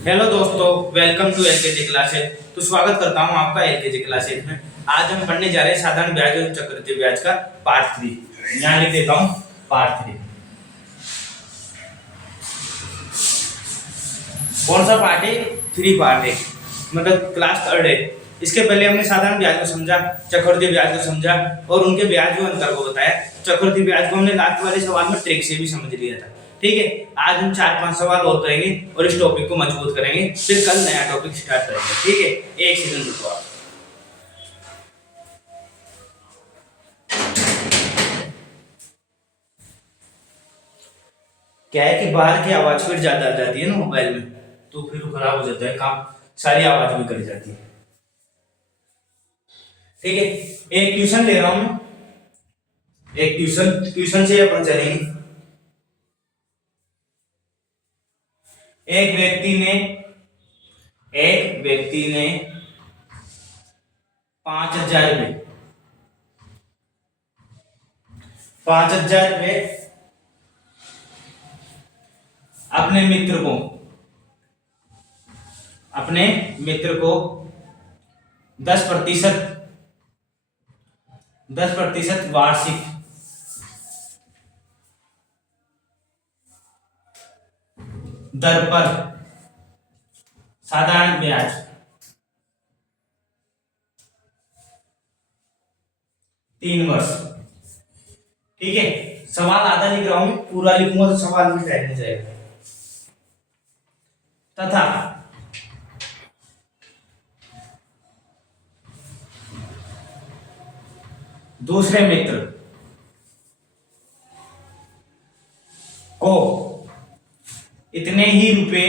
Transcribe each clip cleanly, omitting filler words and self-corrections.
Hello दोस्तों, welcome to LKG classes. तो स्वागत करता हूं आपका एलकेजी क्लासेज में। आज हम पढ़ने जा रहे हैं साधारण ब्याज और चक्रवृद्धि ब्याज का पार्ट 3। यहाँ लिख देता हूं पार्ट 3। कौन सा पार्ट है? 3 पार्ट है, मतलब क्लास 3 है। इसके पहले हमने साधारण ब्याज को समझा, चक्रवृद्धि ब्याज को समझा और उनके ब्याज में अंतर को बताया। चक्रवृद्धि ब्याज को हमने लास्ट वाले सवाल में ट्रिक से भी समझ लिया था। ठीक है, आज हम 4-5 सवाल और करेंगे और इस टॉपिक को मजबूत करेंगे। फिर कल नया टॉपिक स्टार्ट करेंगे। ठीक है, एक सेकंड रुको आप। क्या है कि बाहर की आवाज फिर ज्यादा आ जाती है ना मोबाइल में, तो फिर खराब हो जाता है काम, सारी आवाज भी कर जाती है। ठीक है, एक ट्यूशन ले रहा हूं मैं। एक ट्यूशन से अपन चलेंगे। एक व्यक्ति ने 5,000 रुपये 5,000 रुपये अपने मित्र को 10% वार्षिक दर पर साधारण ब्याज 3 वर्ष। ठीक है, सवाल आधा लिख रहा हूं, पूरा लिखूंगा तो सवाल भी टाइम हो जाएगा। तथा दूसरे मित्र को इतने ही रुपए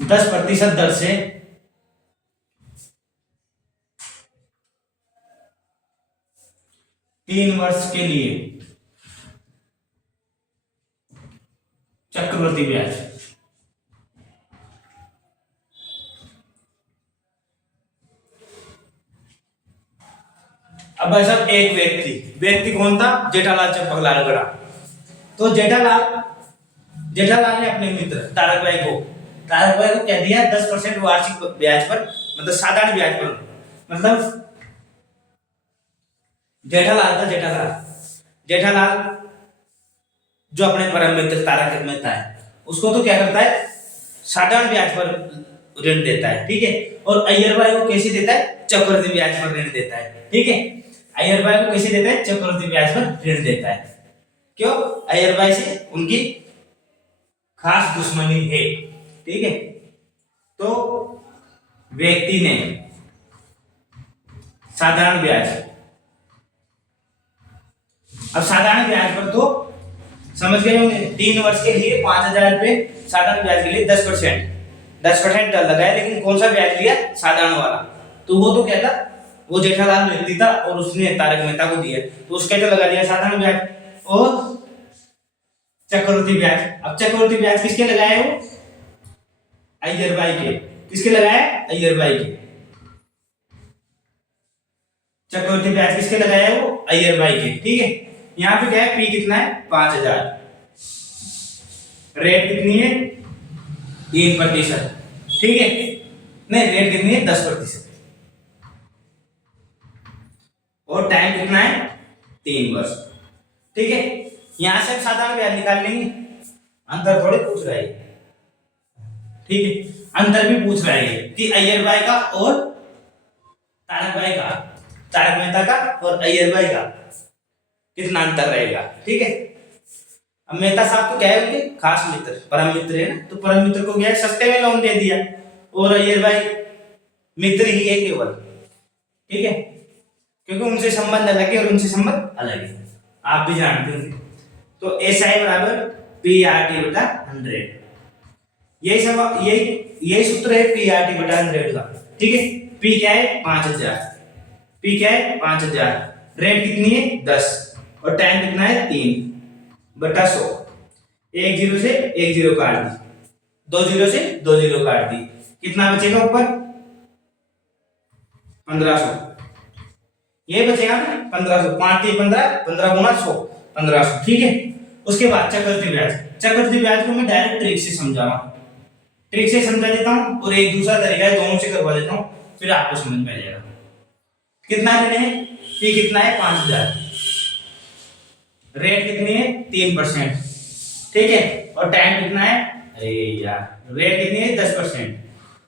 10% दर से 3 वर्ष के लिए चक्रवृद्धि ब्याज। अब ऐसा एक व्यक्ति कौन था? जेठालाल चंपकलाल गड़ा। तो जेठालाल ने अपने मित्र तारक भाई को क्या दिया? 10% वार्षिक ब्याज पर, मतलब साधारण ब्याज पर। मतलब जेठालाल जो अपने परम मित्र तारक मेहता है, उसको तो क्या करता है? साधारण ब्याज पर ऋण देता है। ठीक है, और अय्यर भाई को कैसे देता है? चक्रवृद्धि ब्याज पर ऋण देता है। ठीक है, अय्यर भाई को कैसे देता है? चक्रवृद्धि ब्याज पर ऋण देता है। क्यों? अय्यर भाई से उनकी खास दुश्मनी है। ठीक है, तो व्यक्ति ने साधारण ब्याज, अब साधारण ब्याज पर तो समझ गए होंगे, 3 वर्ष के लिए 5,000 रुपये साधारण ब्याज के लिए 10% लगाया, लेकिन कौन सा ब्याज लिया? साधारण वाला। तो वो तो क्या था? वो जेठालाल व्यक्ति था और उसने तारक मेहता को दिया, तो उसके तो लगा दिया साधारण ब्याज और चक्रवृद्धि ब्याज। अब चक्रवृद्धि ब्याज किसके लगाए? वो अय्यर भाई के। किसके लगाया? अय्यर भाई के। चक्रवृद्धि ब्याज किसके लगाया? वो अय्यर भाई के। ठीक है, यहाँ पे क्या है? पी कितना है? 5,000। रेट कितनी है? 3%। ठीक है, नहीं, रेट कितनी है? 10%। और टाइम कितना है? 3 वर्ष। ठीक है, यहां से साधारण ब्याज निकाल लेंगे। अंतर थोड़े पूछ रहा है। ठीक है, अंतर भी पूछ रहा है कि अय्यर भाई का और तारक भाई का, तारक मेहता का और अय्यर भाई का कितना अंतर रहेगा। ठीक है, अब मेहता साहब तो क्या है? उनके खास मित्र, परम मित्र है ना, तो परम मित्र को क्या है? सस्ते में लोन दे दिया। और अय्यर भाई मित्र ही है केवल। ठीक है, क्योंकि उनसे संबंध अलग है और उनसे संबंध अलग है, आप भी जानते होंगे। तो SI बराबर PRT बटा 100। यही सूत्र है PRT बटा 100 का। ठीक है, P क्या है? 5,000। रेट कितनी है? 10 और टाइम कितना है? 3/100। 1 0 से 1 0 काट दी, 2 0 से 2 0 काट दी, कितना बचेगा ऊपर? 1500। ये बचेगा ना 1500, 5 3 15, 15 गुना 100, 1500। ठीक है, उसके बाद चक्रवृद्धि ब्याज। चक्रवृद्धि ब्याज को मैं डायरेक्ट ट्रिक से समझाऊंगा, ट्रिक से समझा देता हूँ, और एक दूसरा तरीका है दोनों से करवा देता हूँ, फिर आपको समझ में आ जाएगा। कितना लेने हैं, पी कितना है 5000, रेट कितनी है 3%, ठीक है, और टाइम कितना है, अरे यार रेट कितनी है 10%,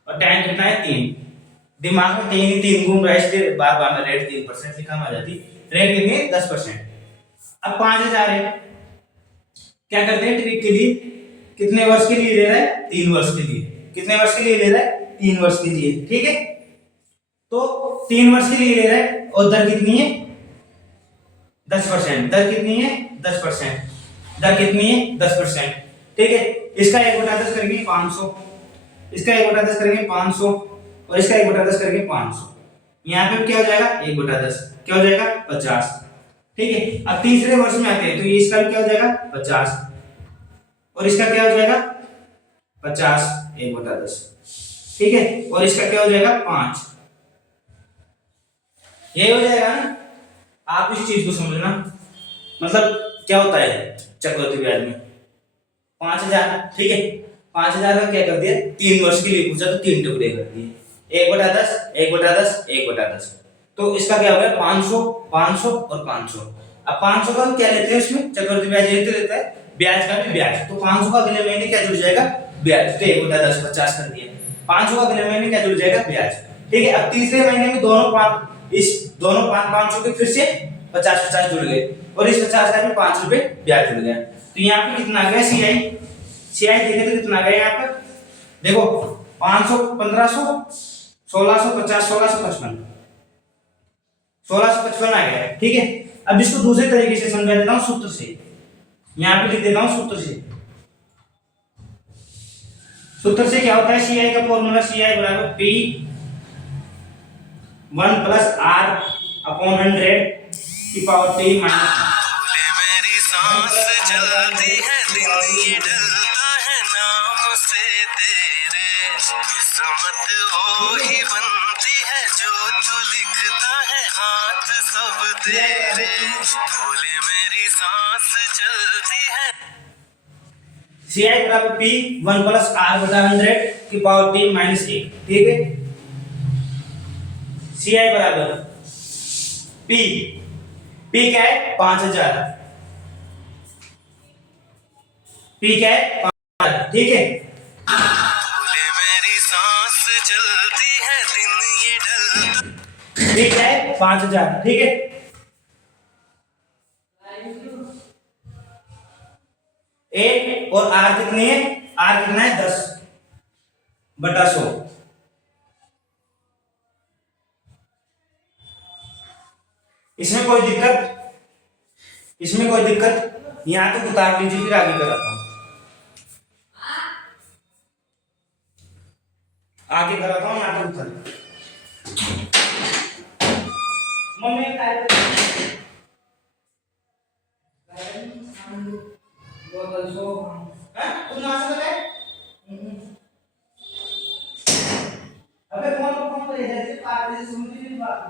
और टाइम कितना है 3। दिमाग में 3 ही 3 घूम रहा है, इसलिए बार बार में रेट 3% लिखा आ जाती। रेट कितनी है 10%। अब 5000 है, क्या करते हैं ट्रिक के लिए, कितने वर्ष के लिए ले रहा है 3 वर्ष के लिए, कितने वर्ष के लिए ले रहा है 3 वर्ष के लिए, ठीक है। तो 3 वर्ष के लिए ले रहा है, और दर कितनी है 10%, दर कितनी है 10%, दर कितनी है 10%, ठीक है। इसका 1/10 करेंगे 500, इसका 1/10 करेंगे 500, और इसका 1/10 करेंगे 500। यहाँ पे क्या हो जाएगा 1/10, क्या हो जाएगा 50, ठीक है। अब तीसरे वर्ष में आते हैं, तो ये इसका क्या हो जाएगा 50, और इसका क्या हो जाएगा 50 1/10, ठीक है, और इसका क्या हो जाएगा 5। ये हो जाएगा ना। आप इस चीज को समझना, मतलब क्या होता है चक्रवृद्धि ब्याज में 5000, ठीक है, 5000 का क्या कर दिया 3 वर्ष के लिए पूछा, तो 3 टुकड़े कर दिए, 1/10 1/10 1/10। तो इसका क्या हो गया 500 500 और 500। अब 500 का हम क्या लेते हैं, इसमें चक्रवृद्धि ब्याज लेते रहता है, ब्याज का भी ब्याज, तो 500 का अगले महीने क्या जुड़ जाएगा ब्याज, तो 1/10 50 कर दिया, 500 का अगले महीने क्या जुड़ जाएगा ब्याज, ठीक है। अब तीसरे महीने में दोनों 500 के फिर से 50 जुड़ गए, और इस 50 का भी 5 रुपए ब्याज जुड़ गया। तो यहाँ पे कितना आ गया सीआई देखे तो कितना आ गया यहाँ पर, देखो 500 1500 1650 1655 1655 आ गया, ठीक है। अब इसको दूसरे तरीके से समझा देता हूँ सूत्र से, यहाँ पे लिख देता हूँ सूत्र से। सूत्र से क्या होता है, सीआई का फॉर्मूला सीआई बराबर पी 1 प्लस आर अपॉन 100 की पावर टी माइनस। मेरी सांस चलती है दिन ये ढलता है नाम से तेरे, किस्मत वो ही बनती है जो तू लिखता है हाथ सब तेरे, भूले मेरी सांस चलती है। सीआई बराबर पी 1 प्लस आर बटा 100 की पावर टी माइनस 1, ठीक है। सीआई बराबर पी, पी क्या है 5000, पी क्या है 5000, ठीक है। भूले मेरी सांस चलती है दिन ये ढलता, पी क्या है 5000, ठीक है। ए और आर कितने है, आर कितना है 10 बटा 100, इसमें कोई दिक्कत, इसमें कोई दिक्कत, यहां तो उतार लीजिए फिर आगे कराता हूं, आगे कराता हूं, यहां तो उतार। मम्मी टाइप बोतल सो हैं तुम ना सकते अबे फोन पर जैसे पार्टी से सुनती नहीं बात।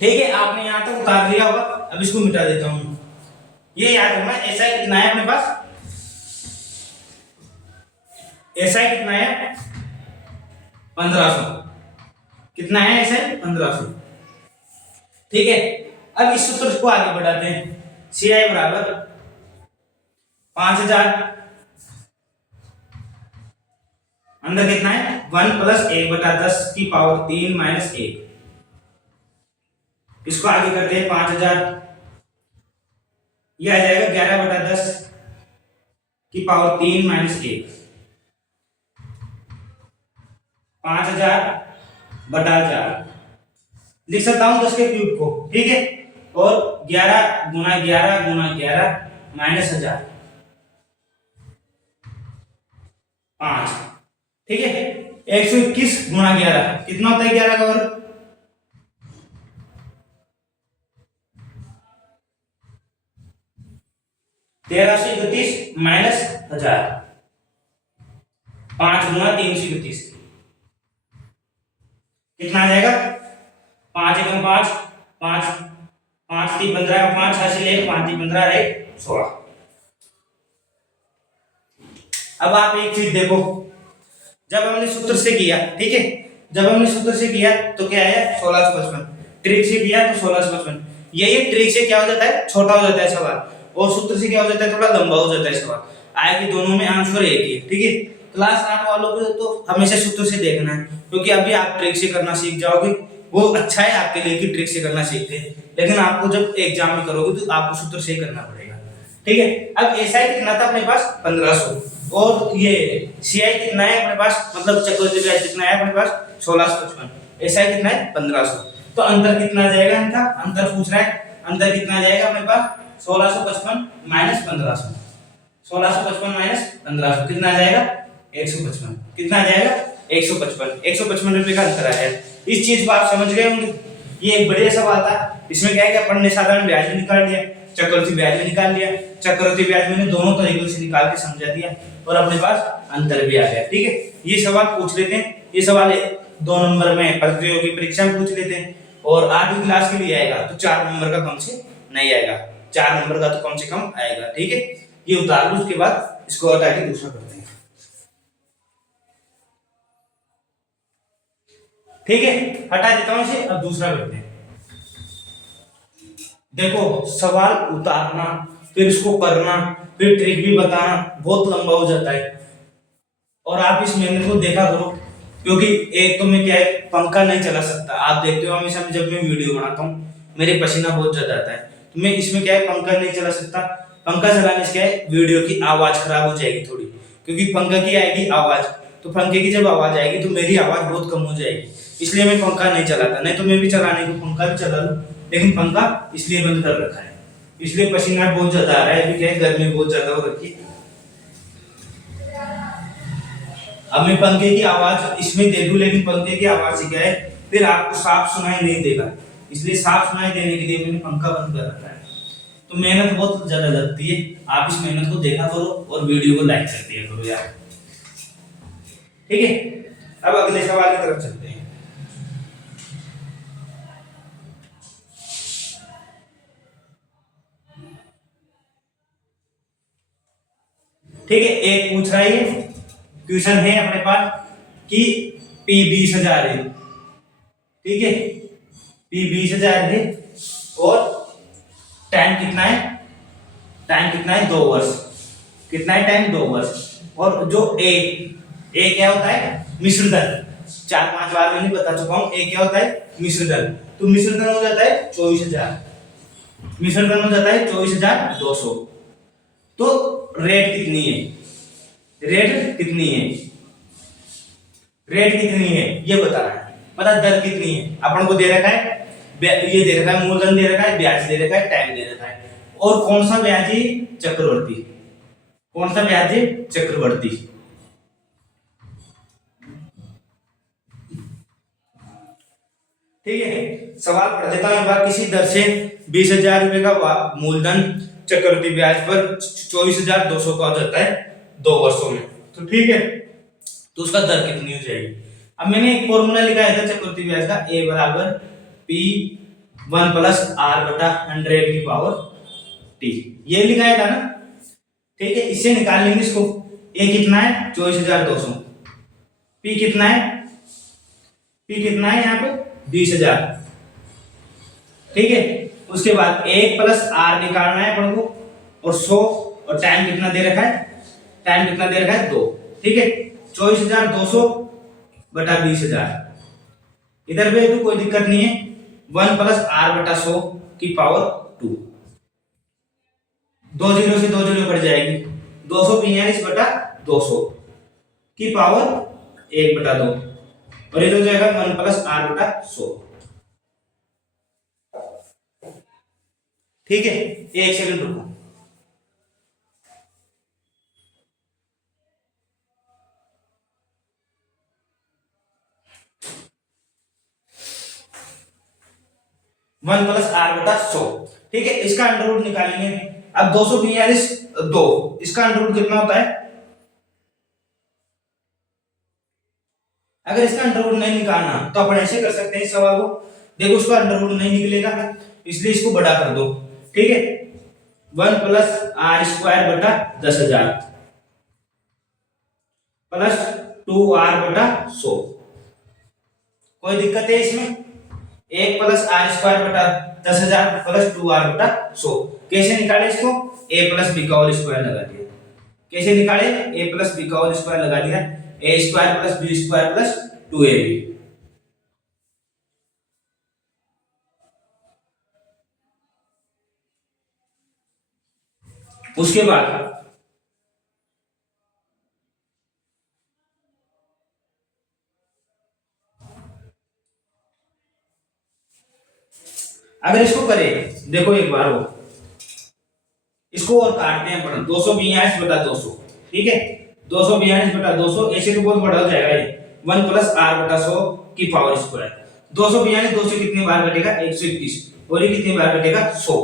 ठीक है, आपने यहां तक उतार लिया होगा, अब इसको मिटा देता हूं। ये याद रखना ऐसा कितना है अपने पास, ऐसा कितना है 1500, कितना है ऐसा 1500, ठीक है। अब इस सूत्र को आगे बढ़ाते हैं, सीआई बराबर 5000 अंदर कितना है 1 प्लस 1/10 की पावर 3 माइनस 1, इसको आगे करते हैं 5000, यह आ जाएगा 11/10 की पावर 3 माइनस 1, 5000 बटा 4 लिख सकता हूं 10 के क्यूब को, ठीक है, और 11 गुना 11 गुना 11 माइनस 1000 5, ठीक है। 121 गुना 11 कितना होता है 11 का वर्ग, 1331 माइनस 1000, 5 गुना 331 कितना आ जाएगा? 5 एकम 5, 5 5 3 15 का 5 हासिल 1, 5 3 15 रहे 16। अब आप एक चीज देखो, जब हमने सूत्र से किया, ठीक है, जब हमने सूत्र से किया तो क्या आया? 1655। ट्रिक से किया तो 1655। यही ट्रिक से क्या हो जाता है? छोटा हो जाता है सवाल, और सूत्र से क्या हो जाता है? थोड़ा लंबा हो जाता है सवाल। आए कि दोनों में आंसर एक ही है, ठीक है। क्लास 8 वालों को तो हमेशा सूत्र से देखना है, क्योंकि अभी आप ट्रिक से करना सीख जाओगे, वो अच्छा है आपके लिए कि ट्रिक से करना सीखते हैं, लेकिन आपको जब एग्जाम में करोगे तो आपको सूत्र से करना पड़ेगा, ठीक है। अब एसआई कितना था अपने पास? 1500, और ये सीआई कितना है अपने पास, मतलब चक्रवृद्धि ब्याज कितना है अपने पास? 1655। एसआई कितना है? 1500। तो अंतर कितना आ जाएगा इनका? अंतर पूछ रहा है, अंतर कितना आ जाएगा अपने पास? 1655 माइनस 1500। 1655 माइनस 1500 कितना आ जाएगा? 155। कितना आ जाएगा? 155। 155 रुपए का अंतर आया है। इस चीज को आप समझ गए होंगे। ये एक बढ़िया सवाल था। इसमें क्या है कि अपन ने साधारण ब्याज भी निकाल लिया, चक्रवृद्धि ब्याज भी निकाल लिया। चक्रवृद्धि ब्याज मैंने दोनों तरीकों से निकाल के समझा दिया, और अपने पास अंतर भी आ गया, ठीक है। ये सवाल पूछ लेते हैं, ये सवाल 2 नंबर में प्रतियोगी परीक्षा में पूछ लेते हैं, और 8वीं क्लास के लिए आएगा तो 4 नंबर का कम से नहीं आएगा, 4 नंबर का तो कम से कम आएगा, ठीक है। ये उतार लो, उसके बाद इसको हटा के दूसरा करते हैं, ठीक है। हटा देता हूं इसे, अब दूसरा करते हैं। देखो, सवाल उतारना, फिर इसको करना, फिर ट्रिक भी बताना बहुत लंबा हो जाता है, और आप इस मेहनत को देखा करो, क्योंकि एक तो मैं क्या है, पंखा नहीं चला सकता। आप देखते हो हमेशा जब मैं वीडियो बनाता हूँ मेरे पसीना बहुत ज्यादा आता है, तो मैं इसमें क्या है, पंखा नहीं चला सकता। पंखा चलाने से क्या है, वीडियो की आवाज खराब हो जाएगी थोड़ी, क्योंकि पंखा की आएगी आवाज, तो पंखे की जब आवाज आएगी तो मेरी आवाज बहुत कम हो जाएगी, इसलिए मैं पंखा नहीं चलाता। नहीं तो मैं भी चलाने को पंखा भी चला लूं, लेकिन पंखा इसलिए बंद कर रखा है, इसलिए पसीना बहुत ज्यादा आ रहा है। अभी क्या है, गर्मी बहुत ज्यादा हो रखी है। अब मैं पंखे की आवाज इसमें दे दूं, लेकिन पंखे की आवाज से क्या है, फिर आपको साफ सुनाई नहीं देगा, इसलिए साफ सुनाई देने के लिए मैंने पंखा बंद कर रखा है। तो मेहनत बहुत ज्यादा लगती है, आप इस मेहनत को देखा करो और वीडियो को लाइक कर दिया करो यार, ठीक है। अब अगले सवाल की तरफ चलते हैं। ठीक है, एक पूछ रहा है, क्वेश्चन है अपने पास कि P 20,000 है, ठीक है। P 20,000 है, और टाइम कितना है? टाइम कितना है? 2 वर्ष। कितना है टाइम? 2 वर्ष। और जो ए क्या होता है? मिश्र दर। 4-5 बार मैंने बता चुका हूं, ए क्या होता है? मिश्र दर। तो मिश्र दर हो जाता है 24,000, मिश्र दर हो जाता है 24,200। तो रेट कितनी है? रेट कितनी है? रेट कितनी है ये बताना है, मतलब दर कितनी है। अपन को दे रखा है, ये दे रखा है, मूलधन दे रखा है, ब्याज दे रखा है, टाइम दे रखा है, और कौन सा ब्याज है? चक्रवर्ती। कौन सा ब्याज है? चक्रवर्ती। ठीक है, सवाल पढ़ देता हूं एक बार। किसी दर से 20,000 रुपए का मूलधन चक्रवर्ती ब्याज पर 24,200 का हो जाता है 2 वर्षों में, तो ठीक है, तो उसका दर कितनी हो जाएगी? अब मैंने एक फॉर्मूला लिखा था चक्रवर्ती ब्याज का, ए बराबर पी 1 प्लस आर बटा 100 की पावर टी, ये लिखाया था ना, ठीक है। इससे निकाल लेंगे इसको। ए कितना है? 24,200। पी कितना है? पी कितना है यहाँ पे? 20,000, ठीक है। उसके बाद 1 प्लस आर निकालना है अपन को, और 100, और टाइम कितना दे रखा है? टाइम कितना दे रखा है? 2, ठीक है। 24,200 बटा 20,000, इधर पे तो कोई दिक्कत नहीं है। 1 प्लस आर बटा 100 की पावर 2, 2 जीरो से 2 जीरो कट जाएगी, 245 बटा 200 की पावर 1 बटा 2, और इधर हो जाएगा 1 प्लस आर बटा 100, ठीक है। एक सेकंड रुको। वन प्लस आर बटा 100, ठीक है। इसका अंडर रूट निकालेंगे। अब 245 2, इसका अंडर रूट कितना होता है? अगर इसका अंडर रूट नहीं निकालना तो अपन ऐसे कर सकते हैं इस सवाल को। देखो उसका अंडर रूट नहीं निकलेगा, इसलिए इसको बड़ा कर दो। ठीक है, 1 प्लस आर स्क्वायर बटा 10,000 प्लस 2r बटा 100। कोई दिक्कत है इसमें? 1 प्लस आर स्क्वायर बटा 10,000 प्लस 2r बटा 100। कैसे निकाले इसको? a प्लस b का होल स्क्वायर लगा दिया। कैसे निकाले? a प्लस b का होल स्क्वायर लगा दिया। a square plus b square plus 2ab। उसके बाद अगर इसको करें, देखो एक बार वो इसको और काटते हैं अपन 242 बटा 200। ठीक है, 242 बटा 200 ऐसे तो बहुत बड़ा हो जाएगा ये। 1 प्लस आर बटा 100 की पावर स्क्वायर। 242 2 से कितनी बार कटेगा? 121। और ये कितनी बार कटेगा? 100।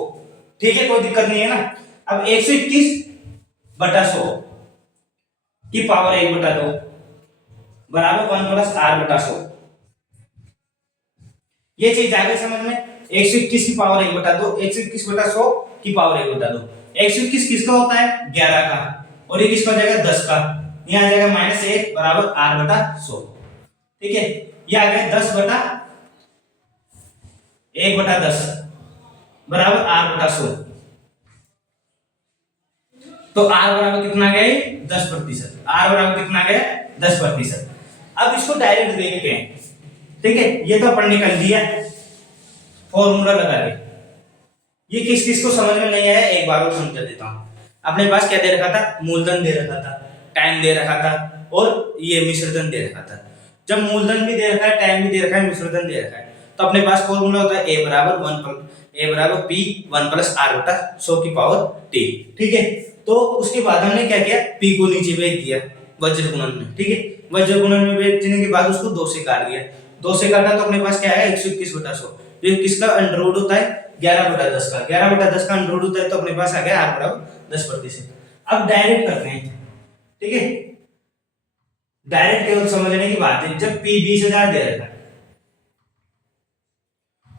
ठीक है, कोई दिक्कत नहीं है ना। अब 121 बटा 100 की पावर 1 बटा 2 बराबर 1 प्लस आर बटा 100। ये चीज आ गई समझ में? 121 की पावर 1 बटा 2, 121 बटा 100 की पावर 1 बटा 2। 121 किसका होता है? 11 का। और ये किसका हो जाएगा? 10 का। यहाँ आ जाएगा -1 बराबर r बटा 100। ठीक है, ये आ गया 10 बटा 1 बटा 10 बराबर r बटा 100। तो r बराबर कितना गया? 10%। r बराबर कितना गया? 10%। अब इसको डायरेक्ट देखते हैं। ठीक है, ये तो अपन ने कर दिया फॉर्मूला लगा के। ये किस किस को समझ में नहीं आया एक बार और समझा देता हूं। अपने पास क्या दे रखा था? मूलधन दे रखा था, टाइम दे रखा था और ये मिश्रधन दे रखा था। जब मूलधन भी दे रखा है, टाइम भी दे रखा है, मिश्रधन दे रखा है, तो अपने पास फॉर्मूला होता है a बराबर p 1 प्लस r बटा 100 की पावर t। ठीक है, तो उसके बाद हमने क्या किया? p को नीचे भेज दिया वज्र गुणन में। ठीक है, वज्र गुणन में भेजने के बाद उसको 2 से काट दिया। 2 से काटा तो अपने पास क्या आया? 121 बटा 100। ये किसका अंडर रूट होता है? 11 बटा 10 का। 11 बटा 10 का अंडर रूट होता है, तो अपने पास आ गया r बराबर 10%। अब डायरेक्ट करते हैं। ठीक है, डायरेक्ट केवल समझने की बात है। जब p 20,000 दे रखा है,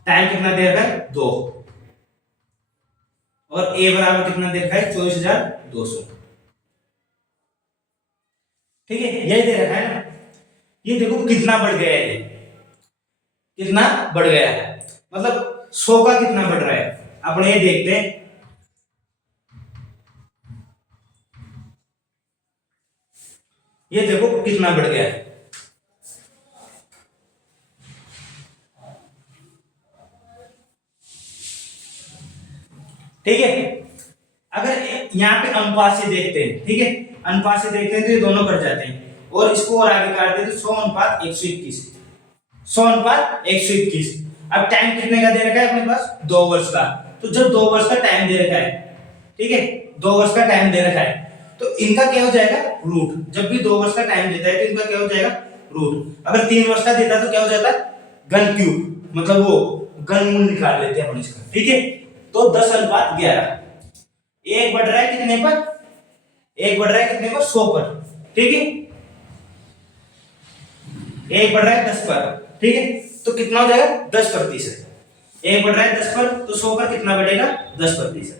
टाइम कितना दे रखा है? 2, और a बराबर कितना दे रखा है? 24,200। ठीक है, यही दे रखा है ना। ये देखो कितना बढ़ गया है, कितना बढ़ गया है, मतलब 100 का कितना बढ़ रहा है। अपने ये देखते हैं। ये देखो कितना बढ़ गया है। ठीक है, अगर यहाँ पे अनुपात से देखते हैं, ठीक है, अनुपात से देखते हैं तो ये दोनों कट जाते हैं, और इसको और आगे काटते हैं तो 100 अनुपात 121। 100 अनुपात 121। अब टाइम कितने का दे रखा है अपने पास? 2 वर्ष का। तो जब 2 वर्ष का टाइम दे रखा है, ठीक है, 2 वर्ष का टाइम दे रखा है, तो इनका क्या हो जाएगा? रूट। जब भी 2 वर्ष का टाइम देता है तो इनका क्या हो जाएगा? रूट। अगर 3 वर्ष का देता तो क्या हो जाता? घन क्यूब, मतलब वो घनमूल निकाल लेते हैं अपन इसका। ठीक है, तो 10 अनुपात 11। एक बढ़ रहा है कितने पर? एक बढ़ रहा है कितने पर? 100 पर। ठीक है, एक बढ़ रहा है 10 पर। ठीक है, तो कितना हो जाएगा? 10%। एक बढ़ रहा है 10 पर, तो 100 पर कितना बढ़ेगा? 10%।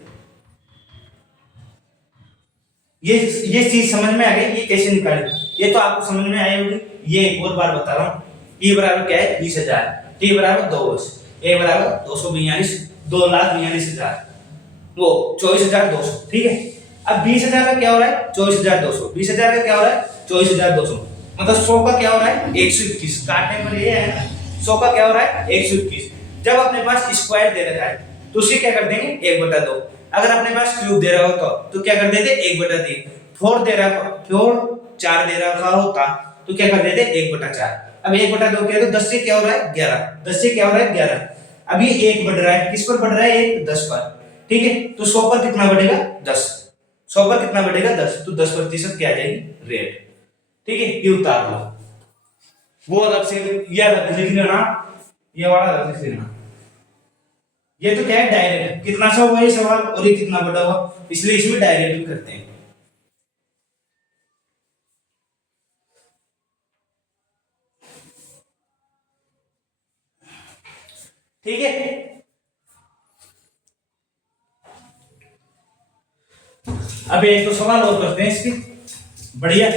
ये चीज समझ में आ गई? ये कैसे निकाले, ये तो आपको समझ में आई होगी। ये एक और बार बता रहा हूं। p बराबर क्या है? 20,000। t बराबर 2 वर्ष। a बराबर 2,42,00,000 वो 24,200। ठीक है, अब 20,000 का क्या हो रहा है? 24,200। 20,000 का क्या हो रहा है? 24,200। मतलब 100 का क्या हो रहा है? 121। काटने पर ये है ना, 100 का क्या हो रहा है? 121। जब अपने पास स्क्वायर दे रखा है तो उसे क्या कर देंगे? 1/2। अगर अपने पास क्यूब दे रहा हो तो क्या कर देते? 1/3। 4 दे रहा हो, 4 दे रखा होता तो क्या कर देते? 1/4। अब 1/2 क्या है? तो 10 से क्या हो रहा है? 11। 10 से क्या हो रहा है? 11। अभी 1 बढ़ रहा है, किस पर बढ़ रहा है? 1 10 पर। ठीक है, तो 100 पर कितना बढ़ेगा? 10। 100 पर कितना बढ़ेगा? 10। तो 10% क्या आ जाएगी? रेट। ठीक है, ये उतार लो। वो अलग से, ये अलग लिख लेना, ये वाला अलग लिख लेना। ये तो क्या है, डायरेक्ट। कितना सा हुआ ये सवाल और ये कितना बड़ा हुआ, इसलिए इसमें डायरेक्ट भी करते हैं। ठीक है, अब एक तो सवाल और करते हैं इसके, बढ़िया।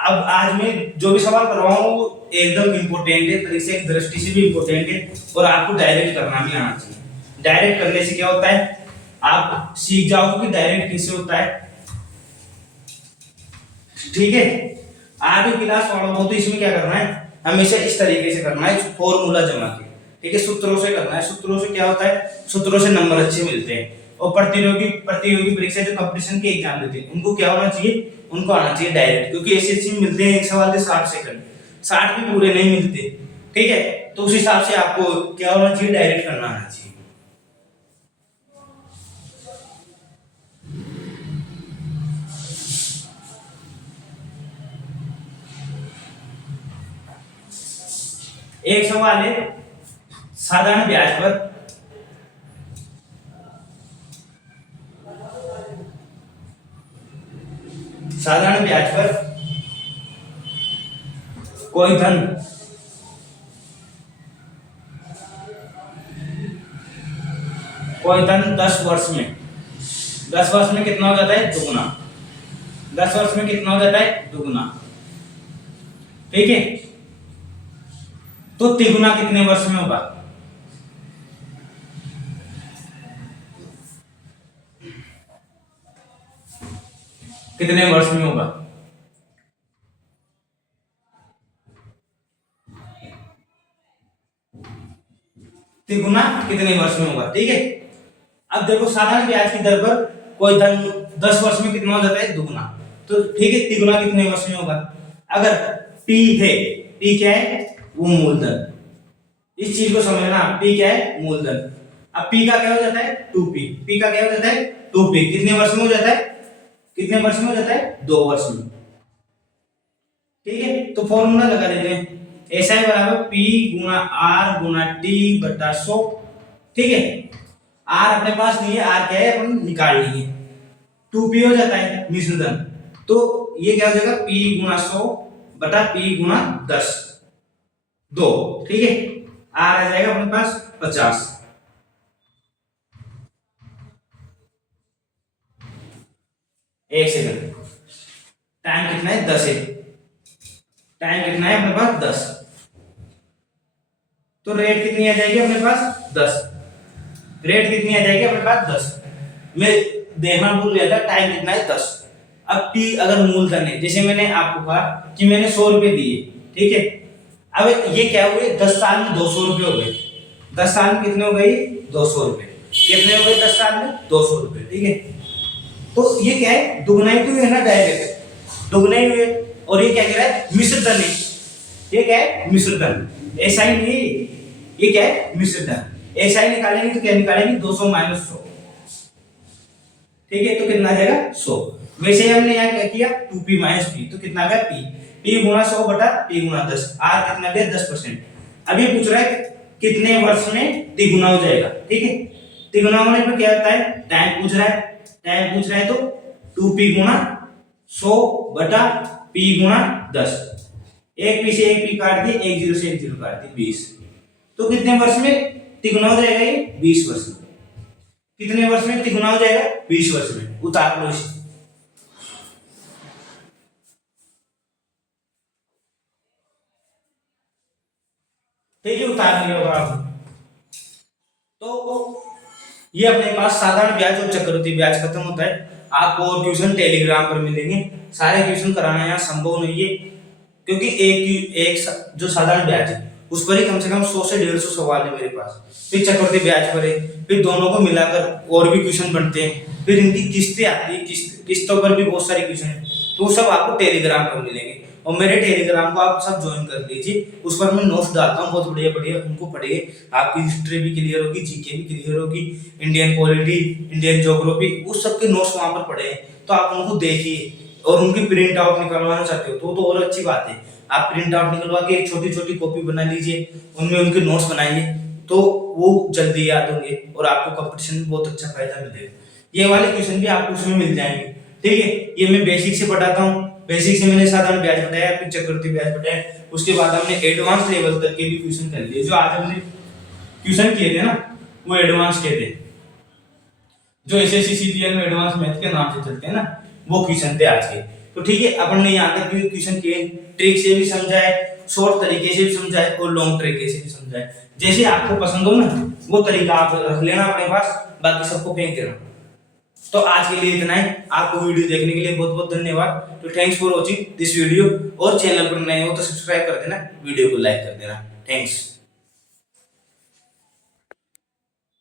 अब आज मैं जो भी सवाल करवाऊं वो एकदम इम्पोर्टेंट है, परीक्षा की दृष्टि से भी इम्पोर्टेंट है, और आपको डायरेक्ट करना भी आना चाहिए। डायरेक्ट करने से क्या होता है, आप सीख जाओगे कि डायरेक्ट कैसे होता है। ठीक है, आगे क्लास वालों को तो इसमें क्या करना है, हमेशा इस तरीके से करना है, फॉर्मूला जमा के। ठीक है, सूत्रों से करना है। सूत्रों से क्या होता है, सूत्रों से नंबर अच्छे मिलते हैं। और प्रतियोगी प्रतियोगी परीक्षा जो कंपटीशन के एग्जाम देते हैं उनको क्या होना चाहिए, उनको आना चाहिए डायरेक्ट, क्योंकि ऐसे ऐसे मिलते हैं एक सवाल के 60 सेकंड, 60 भी पूरे नहीं मिलते। ठीक है, तो उस हिसाब से आपको क्या होना चाहिए, डायरेक्ट करना आना चाहिए। एक सवाल है साधारण ब्याज पर, साधारण ब्याज पर कोई धन कोई धन 10 वर्ष में, 10 वर्ष में कितना हो जाता है, दुगुना। 10 वर्ष में कितना हो जाता है, दुगुना। ठीक है, तो तिगुना कितने वर्ष में होगा, कितने वर्ष में होगा, तिगुना कितने वर्ष में होगा। ठीक है, अब देखो साधारण ब्याज की दर पर कोई धन 10 वर्ष में कितना हो जाता है, दुगुना। तो ठीक है, तिगुना कितने वर्ष में होगा, अगर P है, P क्या है, वो मूलधन। इस चीज को समझना, P क्या है, मूलधन। अब P का क्या हो जाता है, 2P। P का क्या हो जाता है, 2P। कितने वर्ष में हो जाता है, कितने वर्ष में हो जाता है, 2 वर्ष में। ठीक है, तो फॉर्मूला लगा देते हैं, ऐसा है बराबर P गुना R गुना T बटा 100। ठीक है, R अपने पास नहीं है, R क्या है, अपन निकाल लेंगे। 2P हो जाता है मिश्रधन, तो ये क्या हो जाएगा, P गुना 100 बटा P गुना 10, 2। ठीक है, R आ जाएगा अपने पास 50। एक सेकंड, टाइम कितना है, 10 है। टाइम कितना है अपने पास, 10। तो रेट कितनी आ जाएगी अपने पास, 10। रेट कितनी आ जाएगी अपने पास, 10। मैं देखना भूल गया था, टाइम कितना है, 10। अब P अगर मूलधन है, जैसे मैंने आपको कहा कि मैंने 100 रुपए दिए। ठीक है, अब ये क्या हुए, 10 साल में 200 रुपए हो गए। 10 साल में कितने हो गए, 200 रुपए। कितने हो गए 10 साल में, 200 रुपए। ठीक है, तो ये क्या है, दुगना ही तो है ना, डायरेक्ट दुगना ही हुए। और ये क्या कह रहा है, मिश्र धन है। ये क्या है, मिश्र धन, ऐसा ही नहीं, ये क्या है, मिश्र धन। ऐसा ही निकालेंगे तो क्या निकालेंगे, 200 माइनस 100। ठीक है, तो कितना आ जाएगा, 100। वैसे ही हमने यहाँ क्या किया, 2P माइनस P, तो कितना आ गया, P गुना 100 बटा P गुना 10। R कितना गया, 10%। अब ये पूछ रहा है कितने वर्ष में तिगुना हो जाएगा। ठीक है, तिगुना होने पर क्या होता है, टाइम पूछ रहा है। टाइम पूछ रहा है तो 2P गुना 100 बटा P गुना 10। एक P से एक P काट दिए, एक जीरो से एक जीरो काट दिए, 20। तो कितने वर्ष में तिगुना हो जाएगा, ये 20 वर्ष में। कितने वर्ष में तिगुना हो जाएगा, 20 वर्ष में। उतार लो इसे। ठीक है, उतार लिया होगा आपने। तो ये अपने पास साधारण ब्याज और चक्रवृद्धि ब्याज खत्म होता है। आपको और क्वेश्चन टेलीग्राम पर मिलेंगे। सारे क्वेश्चन कराना यहाँ संभव नहीं है, क्योंकि एक जो साधारण ब्याज है उस पर ही कम से कम 100 से 150 सवाल है मेरे पास। फिर चक्रवृद्धि ब्याज पर है, फिर दोनों को मिलाकर और भी क्वेश्चन बनते हैं। फिर इनकी किस्तें आती है, किस्तों पर भी बहुत सारे क्वेश्चन है। तो वो सब आपको टेलीग्राम पर मिलेंगे, और मेरे टेलीग्राम को आप सब ज्वाइन कर लीजिए। उस पर मैं नोट्स डालता हूँ बहुत बढ़िया बढ़िया, उनको पढ़िए। आपकी हिस्ट्री भी क्लियर होगी, जीके भी क्लियर होगी, इंडियन पॉलिटी, इंडियन ज्योग्राफी, उस सब के नोट्स वहां पर पढ़े। तो आप उनको देखिए, और उनकी प्रिंट आउट निकलवाना चाहते हो तो और अच्छी बात है। आप प्रिंट आउट निकलवा के एक छोटी छोटी कॉपी बना लीजिए, उनमें उनके नोट्स बनाइए। तो वो जल्दी याद होंगे और आपको कंपटीशन में बहुत अच्छा फायदा मिलेगा। ये वाले क्वेश्चन भी आपको उसमें मिल जाएंगे, ठीक है। ये मैं बेसिक से पढ़ाता हूँ, बेसिक से मैंने साधारण ब्याज बताया, फिर चक्रवृद्धि ब्याज बताया, उसके बाद हमने एडवांस लेवल तक के भी क्वेश्चन कर लिए। जो आज हमने क्वेश्चन किए थे ना वो एडवांस के थे, जो एसएससी सीजीएल में एडवांस मैथ के नाम से चलते हैं ना, वो क्वेश्चन थे आज के। तो ठीक है, अपन ने यहाँ तक भी क्वेश्चन किए, ट्रिक से भी समझाए, शॉर्ट तरीके से भी समझाए और लॉन्ग तरीके से भी समझाए। जैसे आपको पसंद हो ना वो तरीका आप रख लेना अपने पास, बाकी सबको फेंक देना। तो आज के लिए इतना ही। आपको वीडियो देखने के लिए बहुत बहुत धन्यवाद। तो thanks for watching this video, और चैनल पर नए हो तो सब्सक्राइब कर देना, वीडियो को लाइक कर देना। थैंक्स।